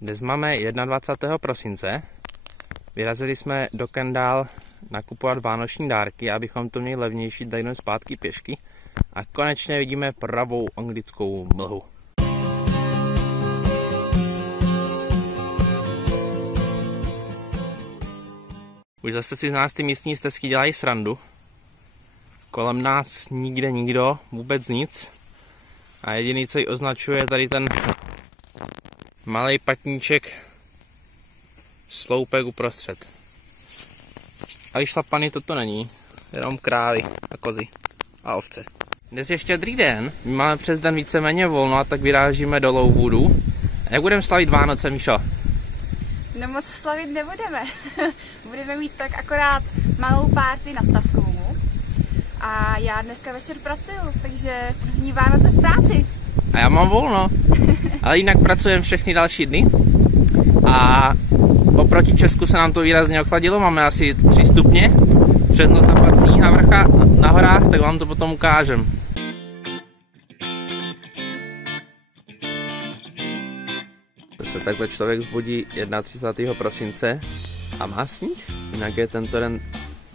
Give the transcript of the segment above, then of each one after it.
Dnes máme 21. prosince. Vyrazili jsme do Kendal nakupovat vánoční dárky, abychom to měli levnější, tak jdeme zpátky pěšky. A konečně vidíme pravou anglickou mlhu. Už zase si z nás ty místní stezky dělají srandu. Kolem nás nikde nikdo, vůbec nic. A jediný, co ji označuje, je tady ten malý patníček, sloupek uprostřed. A vyšlapaný toto není, jenom krávy a kozy a ovce. Dnes je štědrý den, my máme přes den víceméně volno, a tak vyrážíme do Lowwoodu. Jak budeme slavit Vánoce, Míšo? No moc slavit nebudeme. Budeme mít tak akorát malou party na staff roomu. A já dneska večer pracuju, takže první Vánoce v práci. A já mám volno, ale jinak pracujeme všechny další dny. A oproti Česku se nám to výrazně ochladilo, máme asi 3 stupně. Přes noc napad sníh na horách, tak vám to potom ukážem. Se takhle člověk zbudí 31. prosince a má sníh. Jinak je tento den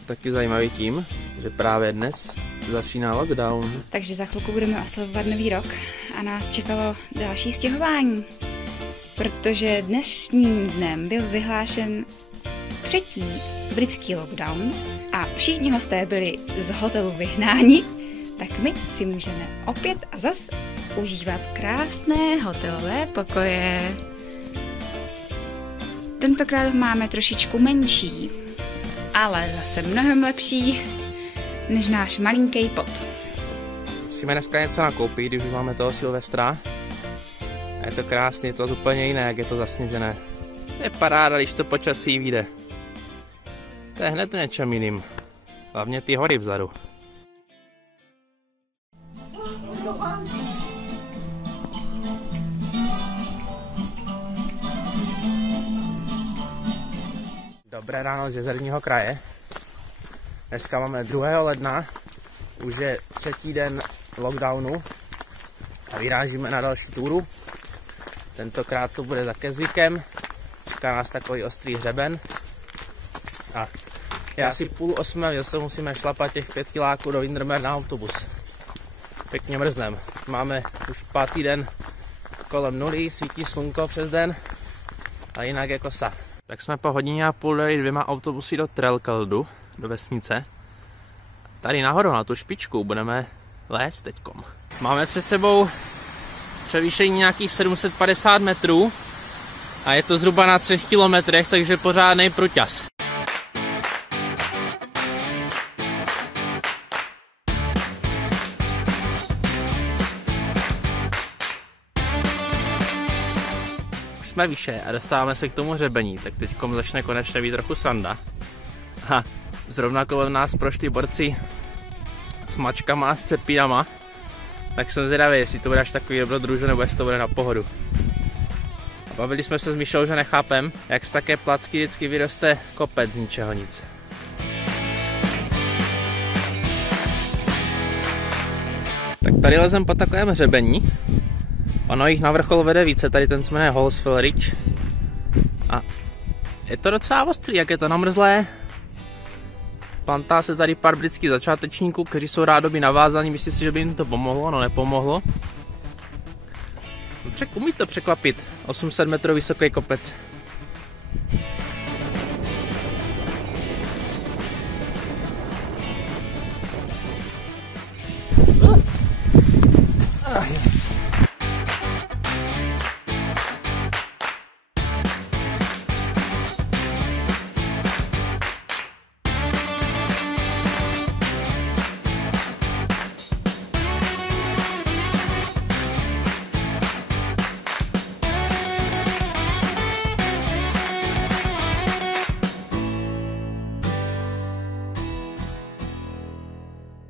taky zajímavý tím, že právě dnes začíná lockdown. Takže za chvilku budeme oslavovat nový rok a nás čekalo další stěhování. Protože dnešním dnem byl vyhlášen 3. britský lockdown a všichni hosté byli z hotelu vyhnáni, tak my si můžeme opět a zas užívat krásné hotelové pokoje. Tentokrát máme trošičku menší, ale zase mnohem lepší než náš malinký pod. Musíme dneska něco nakoupit, když máme toho Silvestra. A je to krásný, je to úplně jiné, jak je to zasněžené. To je paráda, když to počasí vyjde. To je hned něčem jiným. Hlavně ty hory vzadu. Dobré ráno z Jezerního kraje. Dneska máme 2. ledna, už je 3. den lockdownu a vyrážíme na další túru. Tentokrát to bude za Keswickem, čeká nás takový ostrý hřeben a je asi 7:30, že se musíme šlapat těch 5 kiláků do Windermere na autobus. Pěkně mrznem. Máme už 5. den kolem nuly, svítí slunko přes den a jinak je kosa. Tak jsme po 1,5 hodině dali 2 autobusy do Trelkeldu, do vesnice. Tady nahoru na tu špičku budeme lézt teďkom. Máme před sebou převýšení nějakých 750 metrů a je to zhruba na 3 kilometrech, takže pořádnej průťaz. Jsme výše a dostáváme se k tomu hřebení, tak teďkom začne konečně být trochu sranda. A zrovna kolem nás prošli borci s mačkama a s cepínama, tak jsem zvědavý, jestli to bude až takový dobrodružný, nebo jestli to bude na pohodu. A bavili jsme se s Míšou, že nechápem, jak z také placky vždycky vyroste kopec z ničeho nic. Tak tady lezem po takovém hřebení. Ono jich na vrchol vede více, tady ten se jmenuje Holsfell Ridge. A je to docela ostrý, jak je to namrzlé. Plantá se tady pár britských začátečníků, kteří jsou rádoby navázaní, myslí si, že by jim to pomohlo, no nepomohlo. Umí to překvapit, 800 metrů vysoký kopec.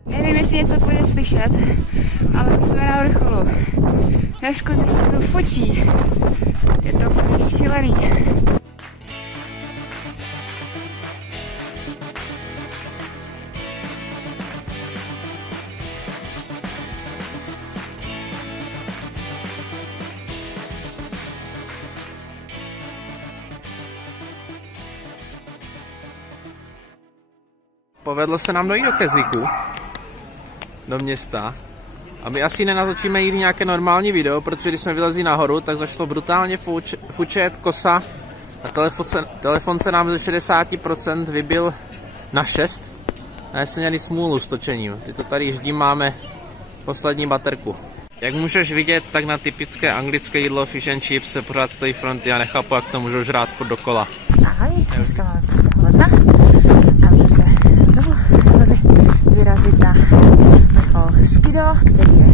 Nevím, jestli něco půjde slyšet, ale my jsme na vrcholu. Neskutečně to fučí. Je to úplně šílený. Povedlo se nám dojít do Kezlíku, do města. A my asi nenatočíme jít nějaké normální video, protože když jsme vylezli nahoru, tak začalo brutálně fučet kosa. A telefon se nám ze 60% vybil na 6. A já jsem měli smůlu s točením. Ty to tady ždím, máme poslední baterku. Jak můžeš vidět, tak na typické anglické jídlo fish and chips se pořád stojí fronty a nechápu, jak to můžou žrát furt dokola. Ahoj, dneska máme 5. ledna a můžeme se znovu vyrazit na vrchol Skido, který je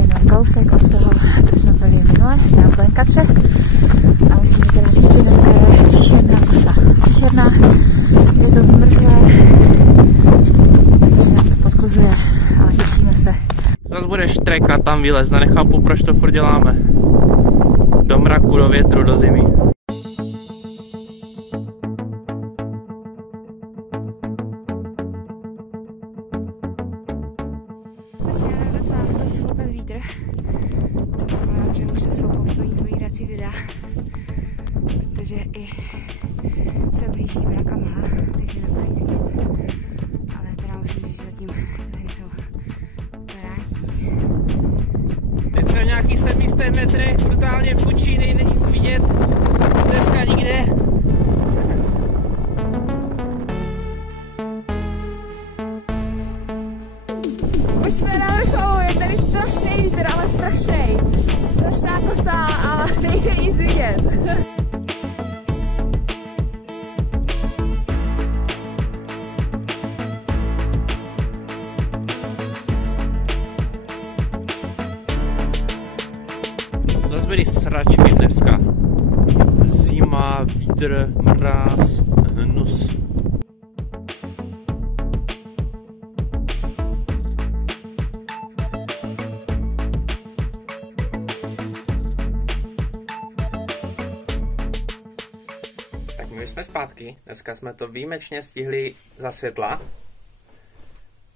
jenom kousek od toho, kde jsme byli minule, na Blenkatře. A musíme teda říct, že dneska je příšerná kosa. Příšerná, je to zmrzlé, strašně nám to podkluzuje, ale těšíme se. Zase budeš trekat tam vylez, nechápu, proč to furt děláme. Do mraku, do větru, do zimy. Začínáme docela dost foukat vítr. Doufám, že už to jsou poslední povídací videa, protože i se blíží mraka mlha, takže nebude nic vidět. Ale teda musím říct, že zatím tady jsou parádní. Teď jsme v nějakých 700 metrech, brutálně fučí, nejde nic vidět, dneska nikde. Už jsme na vrcholu, je tady strašný vítr, ale strašný. Strašná kosa a nejde nic vidět. Zase byly sračky dneska. Zima, vítr, mráz, hnus. Tak my jsme zpátky. Dneska jsme to výjimečně stihli za světla.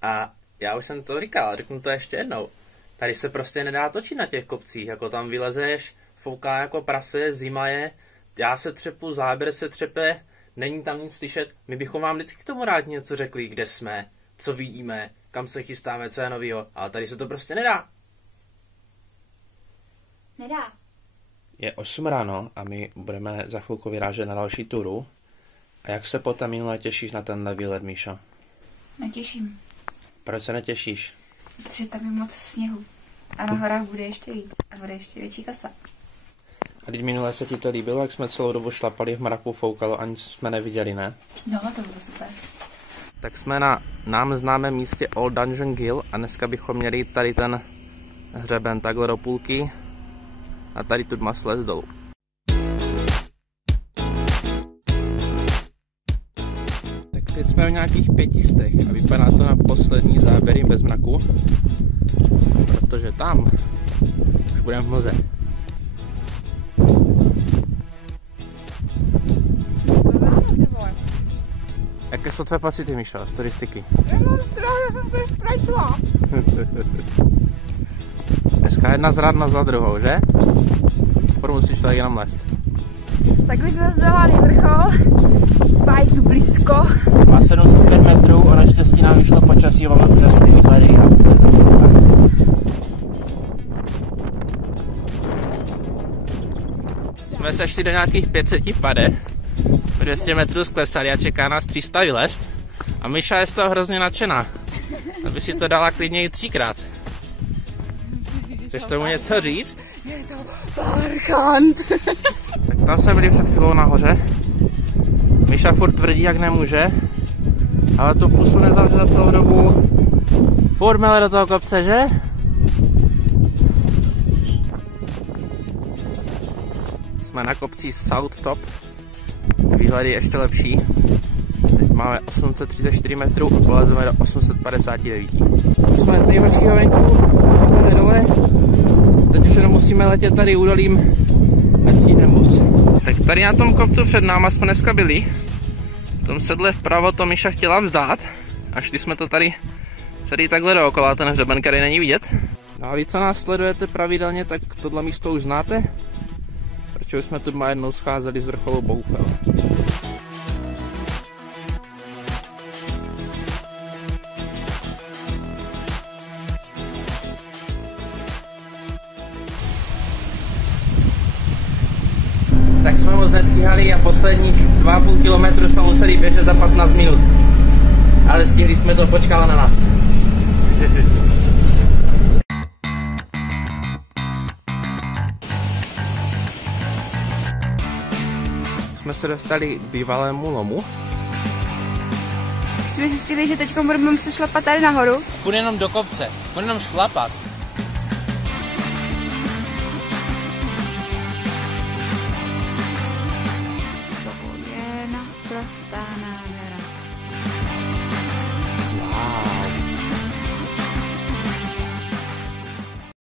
A já už jsem to říkal, řeknu to ještě jednou. Tady se prostě nedá točit na těch kopcích, jako tam vylezeš, fouká jako prase, zima je, já se třepu, záběr se třepe, není tam nic slyšet. My bychom vám vždycky k tomu rádi něco řekli, kde jsme, co vidíme, kam se chystáme, co je novýho, ale tady se to prostě nedá. Nedá. Je 8 ráno a my budeme za chvilku vyrážet na další turu. A jak se potom minule těšíš na tenhle výlet, Míšo? Netěším, Proč se netěšíš? protože tam je moc sněhu. A na horách bude ještě víc a bude ještě větší kosa. A teď minule se ti to líbilo, jak jsme celou dobu šlapali v mraku, foukalo a nic jsme neviděli, ne? No, to bylo super. Tak jsme na nám známém místě Old Dungeon Gill a dneska bychom měli tady ten hřeben takhle do půlky a tady tu masles dolů. Tak teď jsme v nějakých 500 a vypadá to na poslední záběry bez mraku, protože tam už budeme v mlze. Jaké jsou tvé pocity, Míšo, z turistiky? Nemám strach, já jsem se zpracla. Dneska jedna zradna za druhou, že? Prvo musíš tady jenom lézt. Tak už jsme zdolali vrchol, je tu blízko. Má 705 metrů a naštěstí nám vyšlo počasí, máme úžasný výhledy a vůbec neproblémy. Jsme se šli do nějakých 500 pade, 200 metrů sklesali a čeká nás 300 vylézt. A Míša je z toho hrozně nadšená, aby si to dala klidně i 3krát. Chceš tomu něco říct? Je to parchant. Tak tam jsme byli před chvílou nahoře. Míša furt tvrdí, jak nemůže, ale tu pusu nezavře za celou dobu. Furt mele do toho kopce, že? Jsme na kopci South Top. Výhled je ještě lepší. Teď máme 834 metrů a polezeme do 859. Jsme z nejhoršího venku, tady dole. Teď už jenom musíme letět tady údolím Mecínembus. Tak tady na tom kopcu před náma jsme dneska byli. V tom sedle vpravo to Míša chtěla vzdát. A šli jsme to tady celý takhle dookola, ten hřeben, který není vidět. No a vy, co nás sledujete pravidelně, tak tohle místo už znáte. Protože jsme tu jednou scházeli z vrcholu Boufel. tak jsme moc nestíhali a posledních 2,5 kilometru jsme museli běžet za 15 minut. Ale stihli jsme to, počkalo na nás. Jsme se dostali k bývalému lomu. Jsme zjistili, že teď budeme muset šlapat tady nahoru. Půjde jenom do kopce, půjde jenom šlapat.